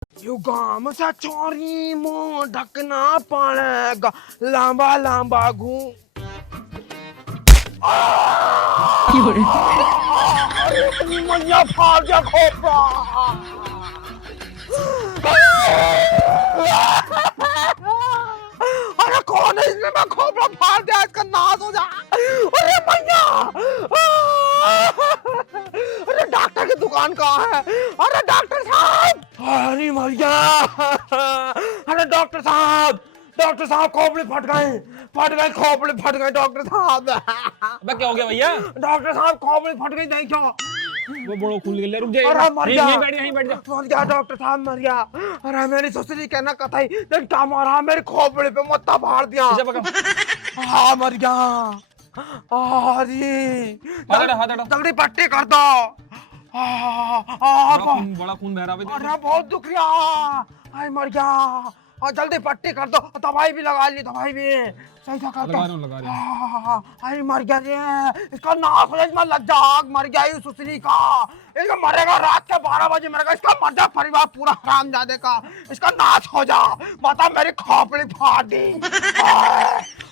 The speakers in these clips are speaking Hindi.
युगाम सा चोरी मुंह ढकना पड़ेगा लंबा लंबा घूम मैया फाड़ गया खोपड़ा अरे कौन है इसने मैं खोपड़ा फाड़ दिया इसका नाश हो जा अरे मैया अरे डॉक्टर की दुकान कहाँ है अरे डॉक्टर साहब अरे मैया अरे डॉक्टर साहब खोपड़ी फट गए खोपड़ी फट गए डॉक्टर साहब अबे क्या हो गया भैया? डॉक्टर साहब खोपड़ी फट गई नहीं क्या वो बड़ो खुल गया, रुक जा। अरे मर गया। यहीं बैठ जा। मर गया डॉक्टर साहब मर गया। अरे मेरी ससुरी कहना कथाई देख क्या मारा मेरी खोपड़ी पे मत्था फाड़ दिया। हाँ मर गया। अरे जल्दी पट्टी कर दो। बड़ा खून बह रहा है। अरे बहुत दुख रहा। अरे मर गया। जल्दी पट्टी कर दो दवाई भी लगा ली दवाई भी सही से कर दो। अरे मर गया रे इसका नाक में लग जा आग मर गया ये सुसरी का इसका मरेगा रात के 12 बजे मरेगा इसका मर जा परिवार पूरा हरामजादे का इसका नाश हो जा बता मेरी खोपड़ी फाड़ दी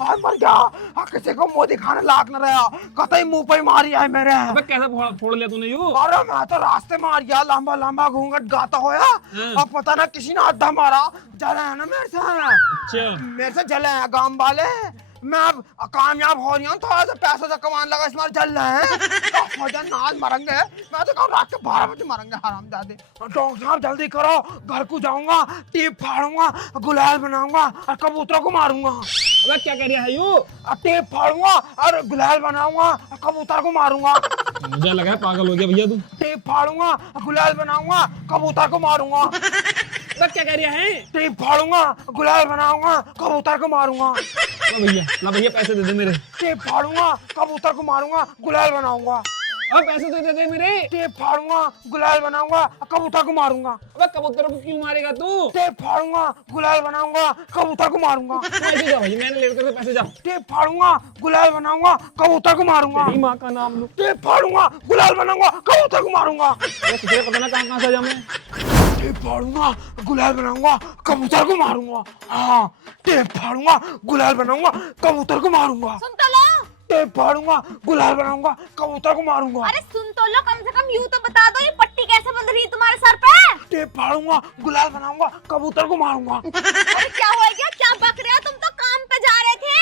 हाय मर गया किसी को मुंह दिखाने लायक न रहा कतई मुंह पे मारी है मेरे। अबे कैसे फोड़ लिया तूने यूं? अरे मैं तो रास्ते में आ गया लंबा लंबा घूंघट गाता होया अब पता ना किसी ने अड्डा मारा जला है ना मेरे से जले हैं गांव वाले मैं अब कामयाब हो रही हूँ थोड़ा सा पैसा से कमाने लगा इस बार जल रहे हैं नाच मरेंगे मैं तो कहूँ रात के 12 बजे मरेंगे हरामजादे। डॉक्टर साहब जल्दी करो घर को जाऊंगा टीप फाड़ूंगा गुलाल बनाऊंगा और कबूतरों को मारूंगा। अबे क्या कह रहा है यू? टेप फाड़ूंगा और गुलाल बनाऊंगा और कबूतर को मारूंगा। मुझे लगा है पागल हो गया भैया तू। टेप फाड़ूंगा गुलाल बनाऊंगा कबूतर को मारूंगा। अबे क्या कह रहा है? टेप फाड़ूंगा गुलाल बनाऊंगा कबूतर को मारूंगा। भैया पैसे दे दे मेरे। टेप फाड़ूंगा कबूतर को मारूंगा गुलाल बनाऊंगा। अब पैसे तो दे दे मेरे। टेप फाड़ूंगा गुलाल बनाऊंगा कबूतर को मारूंगा। अबे कबूतर को क्यों मारेगा तू? टेप फाड़ूंगा गुलाल बनाऊंगा कबूतर को मारूंगा। पैसे जा भाई मैंने लेकर पैसे जा। टेप फाड़ूंगा गुलाल बनाऊंगा कबूतर को मारूंगा। तेरी माँ का नाम लो। टेप फाड़ूंगा गुलाल बनाऊंगा कबूतर को मारूंगा। अरे तुझे पता ना कहाँ से जाऊँ मैं। टेप फाड़ूंगा गुलाल बनाऊंगा कबूतर को मारूंगा। हाँ टेप फाड़ूंगा गुलाल बनाऊंगा कबूतर को मारूंगा। सुन तो लो। टेप फाड़ूंगा गुलाल बनाऊंगा कबूतर को मारूंगा। अरे सुन तो लो कम से कम यूं तो बता दो ये पट्टी कैसे बंध रही है तुम्हारे सर पे? टेप फाड़ूंगा गुलाल बनाऊंगा कबूतर को मारूंगा। अरे क्या हो गया क्या बक रहे हो तुम तो काम पे जा रहे थे।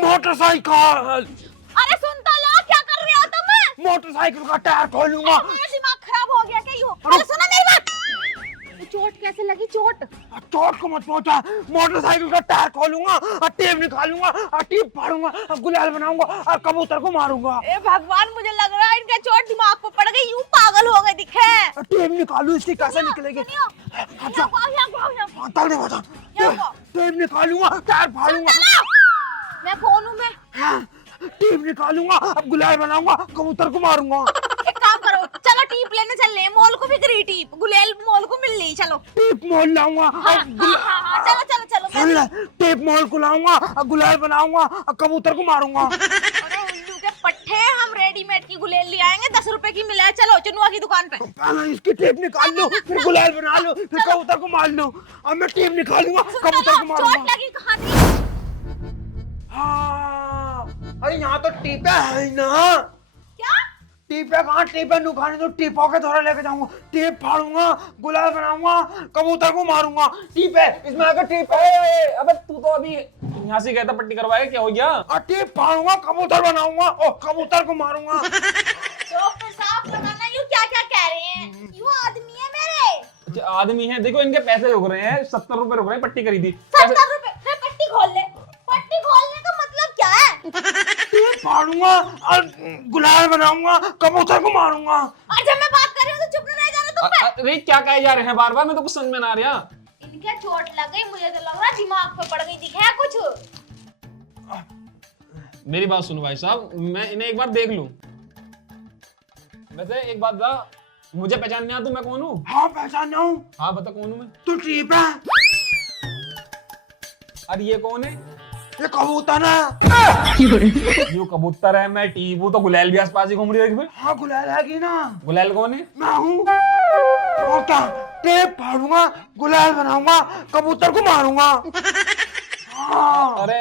मोटरसाइकिल। अरे सुन तो लो क्या कर रहे हो तुम? मोटरसाइकिल का टायर खोलूंगा। मेरा दिमाग खराब हो गया क्या यूं? अरे सुनो मेरी बात। चोट कैसे लगी चोट? चोट को मत पहुंचा मोटरसाइकिल का टायर खोलूंगा और टेप निकालूंगा और टेप फाड़ूंगा और गुलाल बनाऊंगा और कबूतर को मारूंगा। ए भगवान मुझे लग रहा है इनका चोट दिमाग पे पड़ गई यूं पागल हो गए दिखे। टेप निकालू इसकी कैसे निकलेगी? टेप निकालूंगा टायर फाड़ूंगा। मैं कौन हूँ मैं? टीप निकालूंगा अब गुलाल बनाऊंगा कबूतर को मारूंगा। एक काम करो चलो टीप लेने चल रहे मॉल को बिक रही टीप गुलेल मॉल को मिल रही चलो। टीप मॉल लाऊंगा चलो टेप मॉल को लाऊंगा और गुलाल बनाऊंगा और कबूतर को मारूंगा। अरे उल्लू के पट्टे हम रेडीमेड की गुलेल ले आएंगे 10 रुपए की मिला है चलो चुनुआ की दुकान पे। पहले इसकी टेप निकाल लो फिर गुलाल बना लो फिर कबूतर को मार लो। अब मैं टेप निकालूंगा कबूतर को मारूंगा। चोट लगी कहाँ थी? अरे यहाँ तो टीपे है ना। क्या टीपे कहाँ टीपे नुकाने तो टीपों के थोड़ा लेके जाऊंगा टेप फाड़ूंगा गुलाल बनाऊंगा कबूतर को मारूंगा। टीपे इसमें आकर टीपे। अबे तू तो अभी यहाँ से गया था पट्टी करवाए क्या हो गया? और टेप फाड़ूंगा कबूतर बनाऊंगा और कबूतर को मारूंगा। डॉक्टर साहब पता नहीं यू क्या क्या कह रहे हैं यू आदमी है मेरे। आदमी है देखो इनके पैसे रुक रहे हैं 70 रुपए रुक रहे हैं पट्टी करी थी। 70 रुपए मैं पट्टी खोल ले। पट्टी खोलने का मतलब क्या है? टेप फाड़ूंगा और गुलाल बनाऊंगा कबूतर को मारूंगा। जब मैं बात कर रही हूँ तो चुप नहीं रह जा रहा तुम पे। अरे क्या कहे जा रहे हैं बार बार मैं तो कुछ समझ में ना आ रहा। इनके चोट लग गई मुझे तो लग रहा दिमाग पे पड़ गई दिखा कुछ। मेरी बात सुनो भाई साहब मैं इन्हें एक बार देख लूं। वैसे एक बात बता मुझे पहचानने आ तू मैं कौन हूँ? हाँ पहचाना हूँ। हाँ बता कौन हूँ मैं? तू टीप है। अरे ये कौन है? ये कबूतर है। यो कबूतर है मैं टीपू तो गुलाल भी आसपास ही घूम रही है। हाँ गुलाल है कि ना। गुलाल कौन है? मैं हूँ। और क्या टेप फाड़ूंगा, गुलाल बनाऊंगा, कबूतर को मारूंगा। हाँ। अरे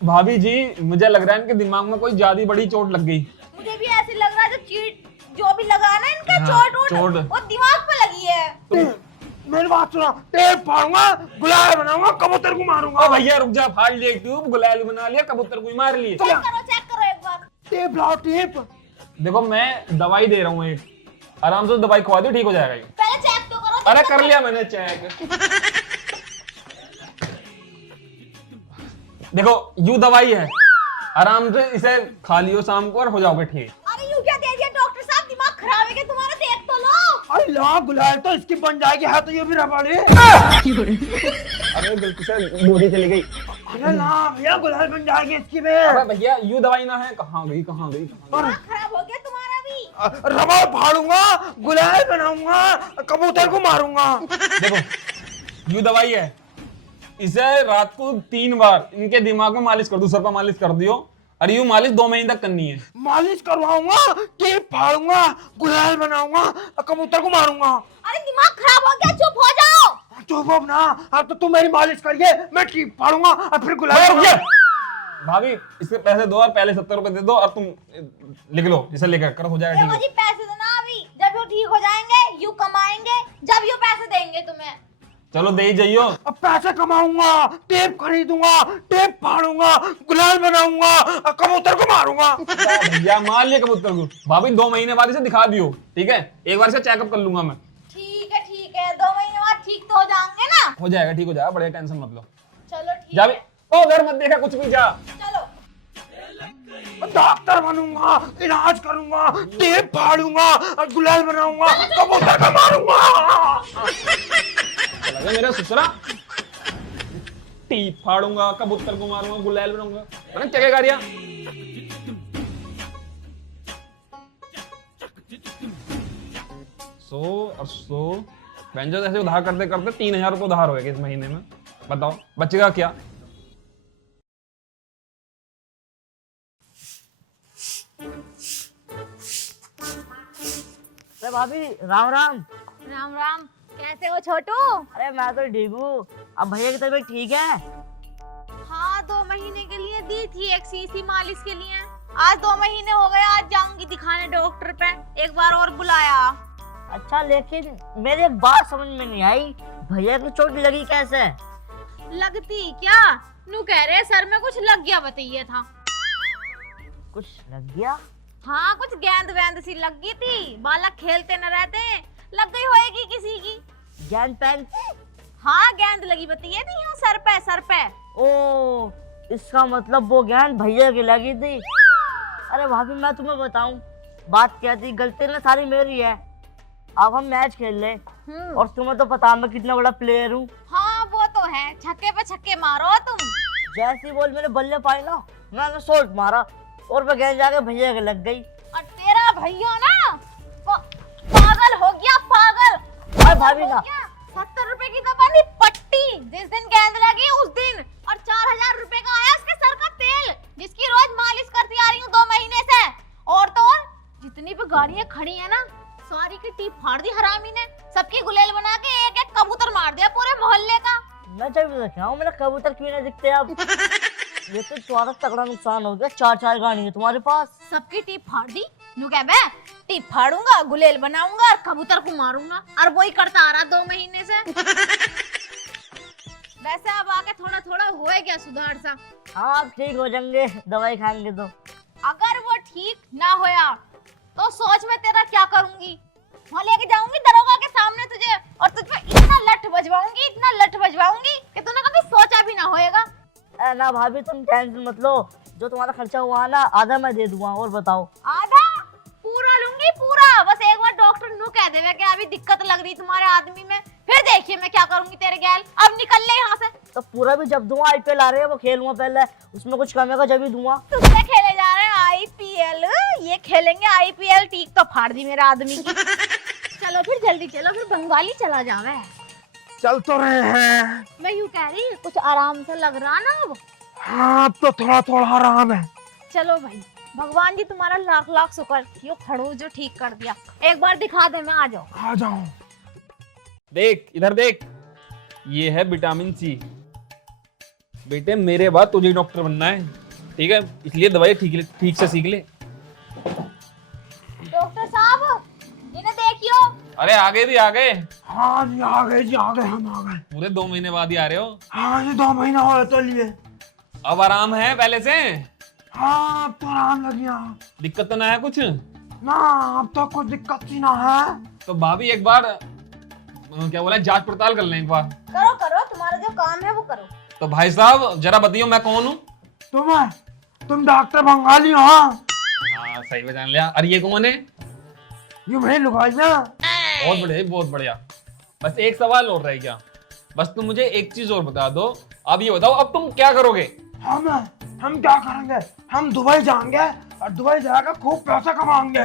भाभी जी, मुझे लग रहा है इनके दिमाग में कोई ज्यादा बड़ी चोट लग गई। मुझे भी ऐसे लग रहा है, जो भी लगा ना इनका हाँ, चोट वो दिमाग पे लगी है। मेरी बात सुना, टेप फाड़ूंगा, गुलाल बनाऊंगा, कबूतर को मारूंगा। भैया रुक जा, फाड़ लिया ट्यूब, गुलाल बना लिया, कबूतर को ही मार लिए। चेक करो एक बार। टेप लाओ, टेप। देखो मैं दवाई दे रहा हूँ एक, आराम से दवाई खवा दो, ठीक हो जाएगा ये। पहले चेक तो करो। अरे कर लिया मैंने चेक। देखो यूं दवाई है, आराम से इसे खा लियो शाम को और हो जाओगे ठीक। अरे यूं क्या दे दिया डॉक्टर साहब, दिमाग खराब है क्या तुम्हारा? देख तो लो। अरे ला, गुलाल तो इसकी बन जाएगी, है तो ये भी रबड़ी। अरे गलती से बोरी चली गई। अरे ना भैया, गुलाल बन जाएगी इसकी में। अरे भैया यूं दवाई ना है, कहाँ गई कहाँ गई। दिमाग खराब हो गया तुम्हारा भी। रबड़ फाड़ूंगा, गुलाल बनाऊंगा, कबूतर को मारूंगा। देखो यूं दवाई है, इसे रात को 3 बार इनके दिमाग में मालिश कर दो, सर पर मालिश कर दियो, और यूं मालिश 2 महीने तक करनी है। मालिश करवाऊंगा, टेप फाड़ूंगा, गुलाल बनाऊंगा, कबूतर को मारूंगा। अरे दिमाग खराब हो गया, चुप हो जाओ। चुप हो ना, अब तो तुम मेरी मालिश करिए, मैं टेप फाड़ूंगा और फिर गुलाल रुक जा। बनाऊंगा। भाभी इसके पैसे दो और पहले 70 रुपए दे दो, और तुम लिख लो, इसे लेकर कर, हो जाएगा देखो ठीक जी, पैसे दो ना अभी, जब वो ठीक हो जाएंगे यू कमाएंगे, जब यू पैसे देंगे तुम्हें। चलो दे ही जाइयो। अब पैसे कमाऊंगा, टेप खरीदूंगा, टेप फाड़ूंगा, गुलाल बनाऊंगा, कबूतर को मारूंगा। भैया मार लिया कबूतर को। भाभी 2 महीने बाद इसे दिखा दियो, ठीक है? एक बार इसे चेकअप कर लूंगा मैं। ठीक है 2 महीने बाद ठीक तो हो जाएंगे ना? हो जाएगा, ठीक हो जाएगा, बड़े टेंशन मत लो। चलो ठीक जा है। भी, ओ घर मत देखा कुछ भी, जा। चलो डॉक्टर बनूंगा, इलाज करूंगा, टेप फाड़ूंगा, गुलाल बनाऊंगा, कबूतर को मारूंगा। लगा मेरा ससुरा, टीप फाड़ूंगा, कबूतर को मारूंगा, गुलाल बनाऊंगा, पता क्या क्या गाड़ियां। ऐसे उधार करते करते 3000 रुपये उधार होएगा इस महीने में। बताओ बचेगा क्या? अरे भाभी राम राम। राम राम, कैसे हो छोटू? अरे मैं तो ठीक हूँ। अब भैया की तबीयत ठीक है? हाँ 2 महीने के लिए दी थी एक सीसी मालिश के लिए, आज 2 महीने हो गए, आज जाऊंगी दिखाने डॉक्टर पे, एक बार और बुलाया। अच्छा लेकिन मेरी एक बात समझ में नहीं आई, भैया को चोट लगी कैसे? लगती क्या? नू कह रहे सर में कुछ लग गया, बताइए था। कुछ लग गया? हाँ कुछ गेंद वेंद सी लग गई थी, बालक खेलते न रहते, लग गई होएगी किसी की। गेंद पैन? हाँ गेंद लगी, बताइए थी यहाँ सर पे, सर पे। ओ इसका मतलब वो गेंद भैया की लगी थी। अरे भाभी मैं तुम्हें बताऊं, बात क्या थी, गलती ना सारी मेरी है। अब हम मैच खेल ले, और तुम्हें तो पता मैं कितना बड़ा प्लेयर हूँ। हाँ वो तो है, छक्के पे छक्के मारो तुम। जैसी बॉल मैंने बल्ले पाई ना, मैंने शॉट मारा और वो गेंद जाके भैया के लग गई। और तेरा भैया ना पागल हो गया, पागल। अरे भाभी ना, 70 रुपए की तो बनी पट्टी, जिस दिन गेंद लगी उस दिन, और 4000 रुपए का आया उसके सर का तेल, जिसकी रोज मालिश करती आ रही हूँ 2 महीने से। और तो और जितनी भी गाड़ियां खड़ी है ना, सारी की टीप फाड़ दी हरामी ने, सबकी गुलेल बना के एक एक कबूतर मार दिया पूरे मोहल्ले का। मैं जब देखा हूँ मेरा कबूतर क्यों नहीं दिखते अब। ये तो तुम्हारा तगड़ा नुकसान हो गया, 4 गाड़ी है तुम्हारे पास। सबकी टीप फाड़ दी, नू कह बे टीप फाड़ूंगा, गुलेल बनाऊंगा और कबूतर को मारूंगा, और वही करता आ रहा 2 महीने से। वैसे अब आके थोड़ा थोड़ा हुए क्या सुधार सा? हाँ अब ठीक हो जाएंगे, दवाई खाएंगे तो। अगर वो ठीक ना होया तो सोच मैं तेरा क्या करूंगी, वहाँ लेके जाऊंगी दरोगा के सामने तुझे, और तुझ पे इतना लठ बजवाऊंगी, इतना लठ बजवाऊंगी कि तूने कभी सोचा भी ना होएगा। ना भाभी तुम टेंशन मत लो, जो तुम्हारा खर्चा हुआ ना आधा मैं दे दूंगा। और बताओ? आधा? पूरा लूंगी पूरा, बस एक बार डॉक्टर नू कह देवे कि अभी दिक्कत लग रही तुम्हारे आदमी में, फिर देखिए मैं क्या करूंगी तेरे गैल। अब निकल ले यहाँ से। तो पूरा भी जब दूंगा, IPL आ रही है वो खेलूंगा पहले, उसमें कुछ कमी होगा जब ही दूंगा। तुझसे खेले जा रहे हैं IPL, ये खेलेंगे IPL, टीक तो फाड़ दी मेरे आदमी की। चलो फिर जल्दी चलो, फिर बंगाली चला जावे। चल तो रहे हैं। मैं यूँ कह रही कुछ आराम से लग रहा ना अब? हाँ अब तो थोड़ा थोड़ा आराम है। चलो भाई, भगवान जी तुम्हारा लाख लाख शुक्र, यो खड़ूस जो ठीक कर दिया। एक बार दिखा दे, मैं आ जाऊँ। आ जाओ। देख इधर देख, ये है विटामिन सी। बेटे मेरे बाद तुझे डॉक्टर बनना है, ठीक है, इसलिए दवाई ठीक से सीख ले। डॉक्टर साहब इन्हें देखियो। अरे आगे भी आ गए, हाँ जी आ गए जी, आ गए, हम आ गए। पूरे 2 महीने बाद ही आ रहे हो। हाँ जी 2 महीना हो तो लिए। अब आराम है पहले से? हाँ अब तो आराम लग गया। दिक्कत तो ना है कुछ? ना अब तो कुछ दिक्कत ही ना है। तो भाभी एक बार क्या बोला, जांच पड़ताल कर लें एक बार। करो करो, तुम्हारा जो काम है वो करो। तो भाई साहब जरा बताइए मैं कौन हूँ? तुम डॉक्टर बंगाली हो? हाँ सही पहचान लिया। अरे ये कौन है? ये मैं लुगाई ना। बहुत बढ़िया बहुत बढ़िया। बस एक सवाल और रह गया, बस तुम मुझे एक चीज और बता दो। अब ये बताओ अब तुम क्या करोगे? हम क्या करेंगे, हम दुबई जाएंगे और दुबई जाकर खूब पैसा कमाएंगे।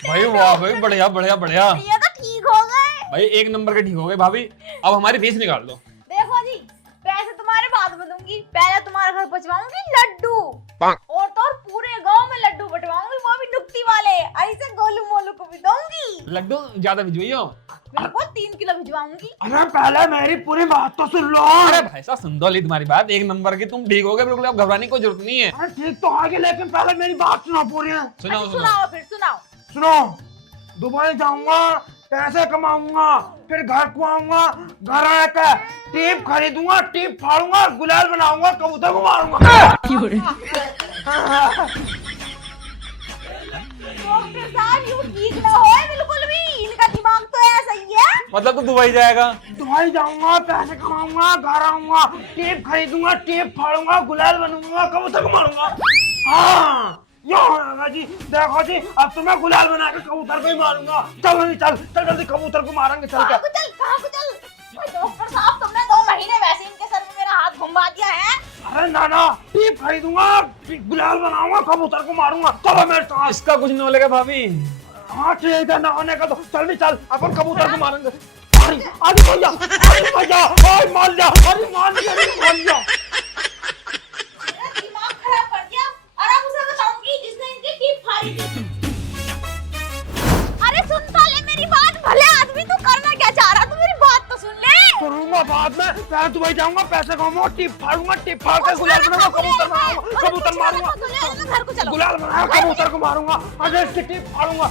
भाई वाह भाई, बढ़िया बढ़िया बढ़िया। ये तो ठीक हो गए भाई 1 नंबर के ठीक हो गए भाभी। अब हमारी फीस निकाल दो। देखो जी, पैसे तुम्हारे बाद में दूंगी, पहले तुम्हारे घर पहुंचवाऊंगी लड्डू, और तो और पूरे गांव में लड्डू बंटवाऊंगी, वो भी नुक्ती वाले, ऐसे गोलू मोलू को भी दूंगी। लड्डू ज्यादा भिजवाइयो। बिल्कुल 3 किलो भिजवाऊंगी। अरे पहले मेरी पूरी बात तो सुन लो। अरे भाई साहब सुन दो ली तुम्हारी बात, 1 नंबर की, तुम ठीक हो गए बिल्कुल, अब घबराने की कोई जरूरत नहीं है। अरे ठीक तो आगे, लेकिन पहले मेरी बात सुनो पूरी। सुनाओ सुनाओ। सुनाओ फिर सुनाओ। सुनो, दुबई जाऊंगा, पैसे कमाऊंगा, फिर घर को आऊंगा, घर आकर टीप खरीदूंगा, टीप फाड़ूंगा, गुलाल बनाऊंगा, कबूतर को मारूंगा। डॉक्टर साहब यूं ठीक ना हो बिल्कुल भी, इनका दिमाग तो ऐसा ही है। मतलब तू दुबई जाएगा? दुबई जाऊंगा, पैसे कमाऊंगा, घर आऊंगा, टीप खरीदूंगा, टीप फाड़ूंगा, गुलाल बनूंगा, कबूतर को मारूंगा। हाँ यो होगा जी। देखो जी अब तुम्हें गुलाल बना के कबूतर को ही मारूंगा। चलो नहीं, चल चल जल्दी, कबूतर को मारेंगे। चल कहाँ को चल, कहाँ को चल? डॉक्टर साहब तुमने 2 महीने वैसे इनके सर में मेरा हाथ घुमा दिया है। अरे नाना, टीप खरीदूंगा, गुलाल बनाऊंगा, कबूतर को मारूंगा। चलो मेरे साथ। इसका कुछ नहीं होगा भाभी। हाँ ठीक है, ना होने का तो चल नहीं, चल अपन कबूतर को मारेंगे। अरे भैया, अरे भैया, अरे मार लिया, अरे मार लिया, अरे मार लिया। मेरा दिमाग खराब कर दिया, और अब उसे बताऊंगी जिसने इनकी टीप फाड़ी थी। अरे सुन साले मेरी बात, भले आदमी तू करना क्या चाह रहा, तू मेरी बात तो सुन ले। करूंगा बाद में, पहले दुबई जाऊंगा, पैसे कमाऊंगा, टिप फाड़ूंगा, टिप फाड़ कर गुलाल बनाऊंगा, कबूतर बनाऊंगा, कबूतर मारूंगा, घर को चलो। गुलाल बनाऊंगा, कबूतर को मारूंगा, अरे इसकी टिप फाड़ूंगा।